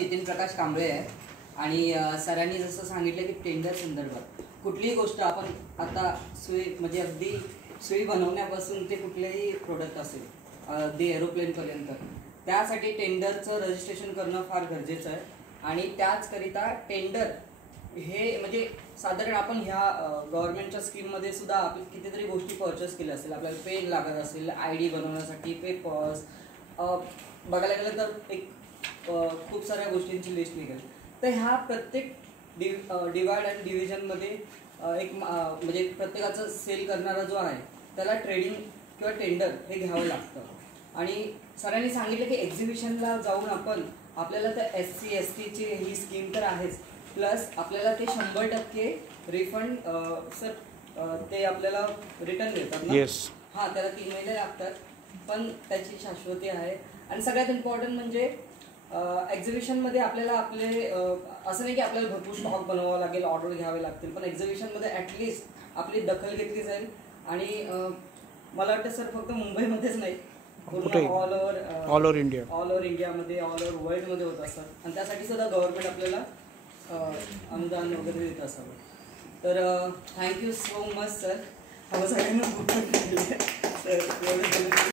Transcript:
नितीन प्रकाश कांबळे आहे आणि सरांनी जसं सांगितलं की टेंडर संदर्भात कुठलीही गोष्ट आपण आता सुई म्हणजे अगदी सुई बनवण्यापासून ते कुठलेही प्रोडक्ट असेल अगदी एरोप्लेनपर्यंत त्यासाठी टेंडरचं रजिस्ट्रेशन करणं फार गरजेचं आहे आणि त्याचकरिता टेंडर हे म्हणजे साधारण आपण ह्या गव्हर्नमेंटच्या स्कीममध्ये सुद्धा आपण कितीतरी गोष्टी परचेस केल्या असेल, आपल्याला पेन लागत असेल, ID बनवण्यासाठी पेपर्स बघायला गेलं तर एक खूप साऱ्या गोष्टींची लिस्ट निघेल. तर ह्या प्रत्येक डिवाइड अँड डिव्हिजनमध्ये एक म्हणजे प्रत्येकाचं सेल करणारा जो आहे त्याला ट्रेडिंग किंवा टेंडर हे घ्यावं लागतं आणि सरांनी सांगितलं की एक्झिबिशनला जाऊन आपल्याला तर SC STची ही स्कीम तर आहेच, प्लस आपल्याला ते 100% रिफंड सर ते आपल्याला रिटर्न देतात ना. हां, त्याला 3 महिने लागतात पण त्याची शाश्वती आहे. आणि सगळ्यात इम्पॉर्टंट म्हणजे एक्झिबिशनमध्ये आपल्याला आपले असं नाही की आपल्याला भरपूर स्टॉक बनवावा लागेल, ऑर्डर घ्यावे लागतील, पण एक्झिबिशनमध्ये ॲटलिस्ट आपली दखल घेतली जाईल. आणि मला वाटतं सर फक्त मुंबईमध्येच नाही, पूर्ण ऑल ओव्हर इंडियामध्ये ऑल ओव्हर वर्ल्डमध्ये होत असतात आणि त्यासाठी सुद्धा गव्हर्नमेंट आपल्याला अनुदान वगैरे देत असावं. तर थँक्यू सो मच सर. सगळ्यांना